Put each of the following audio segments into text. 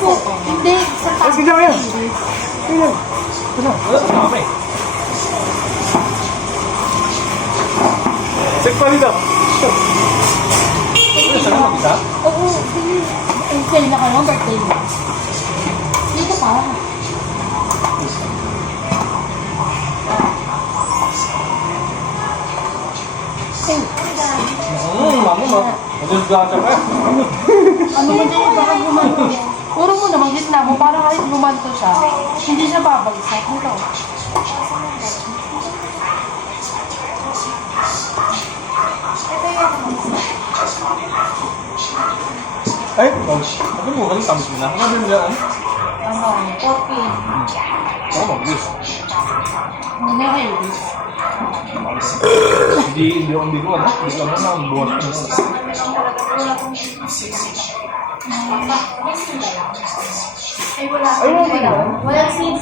po. Hindi, sa taas. Sige lang yan. Sige lang. Ano? Wala ka sa kami. Check pa dito. Ano, saan mo kita? Oo, sige. Kailan na kayo, birthday mo. Dito pa. Mami mo. Maganda ka. Ano mo dyan, baka bumanto. Puro mo naman gitna mo, para kahit bumanto siya, hindi siya babagsak. Ito. Ay, sabi mo, kaling tamis mo na. Ano ba yan? Ano, coffee. Oo, mag-bis. Hindi kayo. Hindi ko ano. Hindi ko na ang buwan ko. Ay, wala. Wala SIM,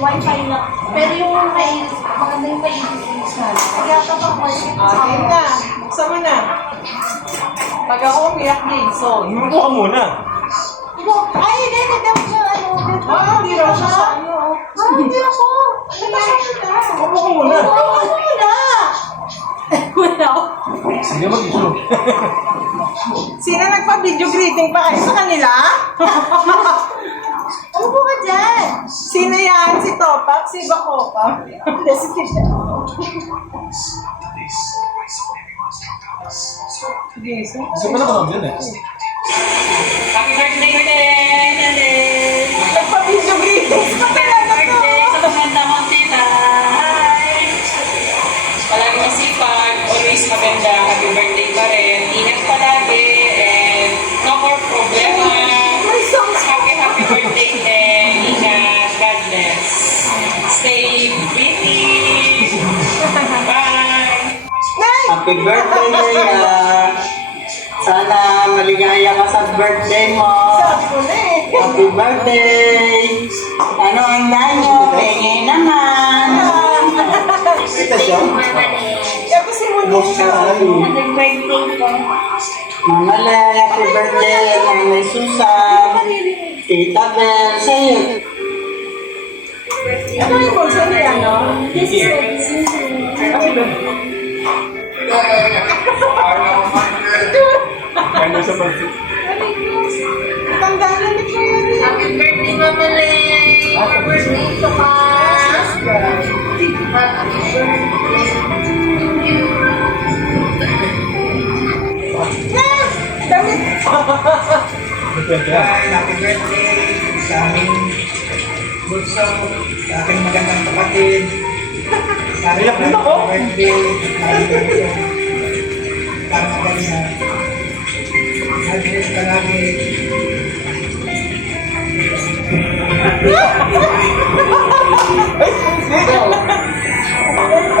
wifi lang. Pero yung maganda yung mainit na. Kaya kapag Game na. Buksan mo na. Pag ako umiyak din, so. Inuto ka muna. Ay, hindi mo siya, ano. Hindi raw siya sa ano. Hindi ako. Upo ka muna. Wala. Sige, mag-issue. Sino nagpa-video greeting pa kayo sa kanila? Upo ka dyan. Sino yan? Si Topak? Si Bacopa? Hindi, si Tita. Sige, so. Kasi pala ka lang yan eh. Happy birthday ulit! Ulit! Nagpa-video greeting pa talaga to. Birthday sa maganda mong tita! Hi! Palagi masipag, always maganda, happy birthday pa rin. Ingat palagi, and no more problema. May songs. Happy birthday and ingat, God bless. Stay pretty! Bye! Happy birthday, Maria! Sana maligaya ka sa birthday mo. Sabi na eh. Happy birthday! Ano ang dahil mo? Pengen naman! Kita siya? Tapos si Monique siya. Birthday ko. Mama Le, happy birthday! Nanay Susan! Tita Bel, sa'yo! Ano yung bulsa niya, no? This is Kaya na sa pansit. Tanda na ni Kuya Rin. Happy birthday, Mama Le. Happy birthday to ka. Happy birthday. Thank you. Damit. Happy birthday sa aming bulso, sa aking magandang kapatid. Iyak din ako. Happy birthday. Para maganda. God bless palagi.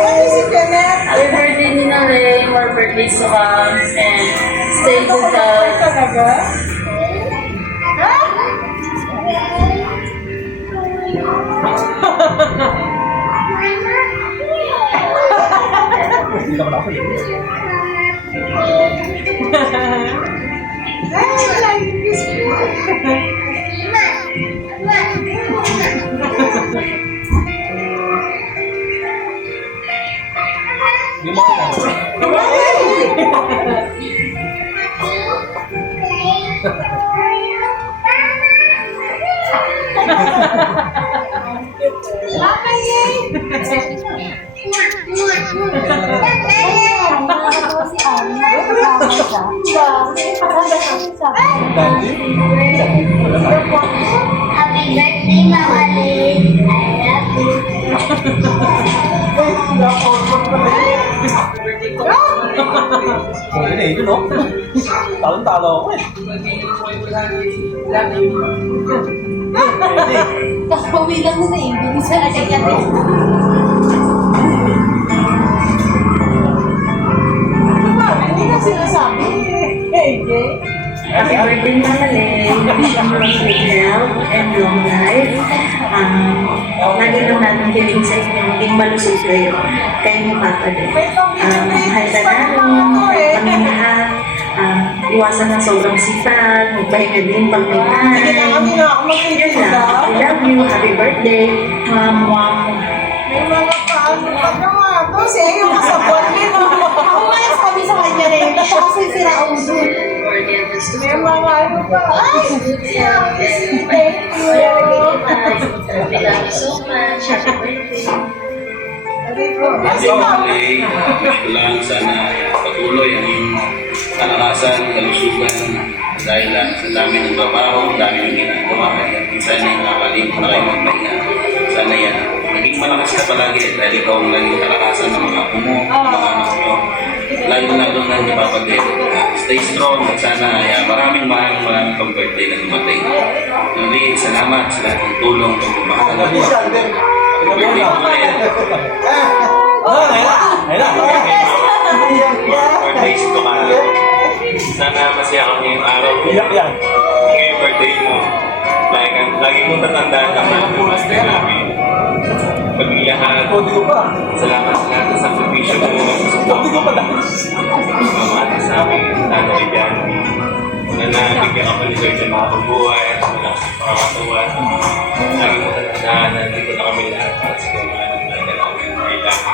Ano si Janet? Happy birthday, Nina Le. More birthdays to come. And stay good health. Talaga? Hindi ka pala ako eh. Ay, lagi kiss mo. Hindi mo kita. Dati? Happy birthday, Mama Lee. I love you. Sabi na yun, no? Talong-talo ako eh. Pwede. Kakawi lang na eh. Hindi sa lagyan. Hindi na sinasabi. Hey, Jay. Happy birthday, Mama Lee. Wish you good health and long life. Lagi lang natin kiling sa inyo. Maging malusog kayo. Kayo ni Papa din. Mahal ka namin. Kami lahat. iwasan ng sobrang sipag, magpahinga din pag may time. Sige na, hindi na ako Yun mag-video lang. I love you. Happy birthday. Mwah. May mga paano pa naman. Kasi ayaw ka sa bondin. Ako nga yung sabi sa kanya rin. Ito kasi sila uso. May mga ano pa. Ay! Thank you. We love you so much. Happy birthday. Kasi ma'am. Wish ko lang sana patuloy ang iyong kalakasan, kalusugan dahil sa dami ng trabaho, dami ng ginagawa, kaya minsan ay nakakaling na kayo magpahinga. Sana yan, maging malakas ka palagi dahil ikaw ang laging kalakasan ng mga apo mo, mga anak mo. Lalo na hindi papagay. Stay strong at sana maraming pang birthday na dumating. Muli, salamat sa lahat ng tulong, pagmamahal. Birthday mo rin. Birthdays ko ka. Sana masaya ka ngayong araw. Iyak yan. Ngayong birthday mo. Lagi mong tatandaan naman ng master namin. Paging lahat, Kodi ko pa. salamat sa lahat ng sakripisyo mo. Kodi ko pa dahil. Mamahal sa amin, lalo kay Johnny. Na nabigyan ka pa ni Lord ng makakabuhay, malakas ang pakakatawa. Lagi mong tatandaan na nandito na kami lahat para sa kanya ng mga namin kailangan.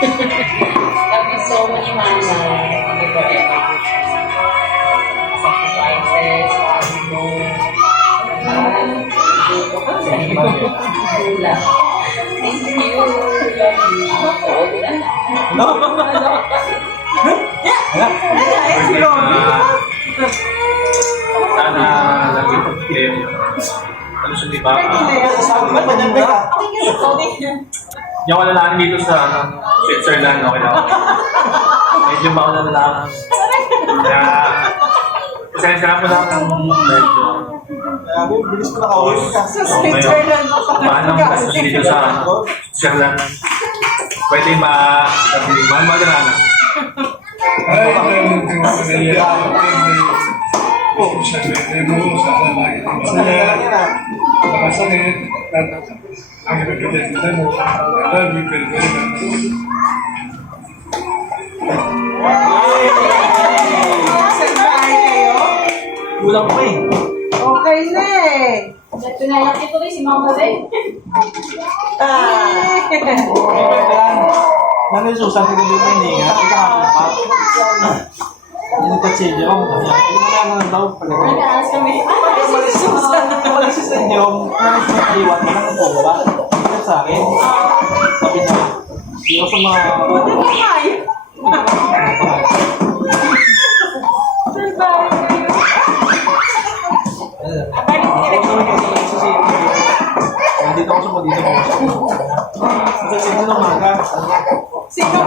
Love you so much, Mama. Happy forever. Sacrifices, love mo. Thank you. Love you. Sana lagi kayo. Ano siya, di ba? Sabi ka pa dyan, Beka. Yung wala lang dito sa Switzerland, okay lang. Medyo mauna na lang. Kaya, pasensya na po lang ng medyo. Kaya mo, bilis ko nakauwi ka. Sa Switzerland mo sa Paano ang gastos dito sa Switzerland? Pwede ma-magrana. Saan bahay kayo? Kulang pa eh. Okay na eh. Pinayak ito rin si Mama Ray. Nanay Susan, hindi ko hindi nga. Ikakapit pa. Hindi ka siya, Jom. Hindi mo na daw pala. Nag-aas kami. Umalis si San Jom. Nanay Susan, kaliwan mo ng bomba. Ito sa akin. Sabi niya, hindi ko sa mga... Dito ako sa dito ako. Sa sino ng maga. Sino?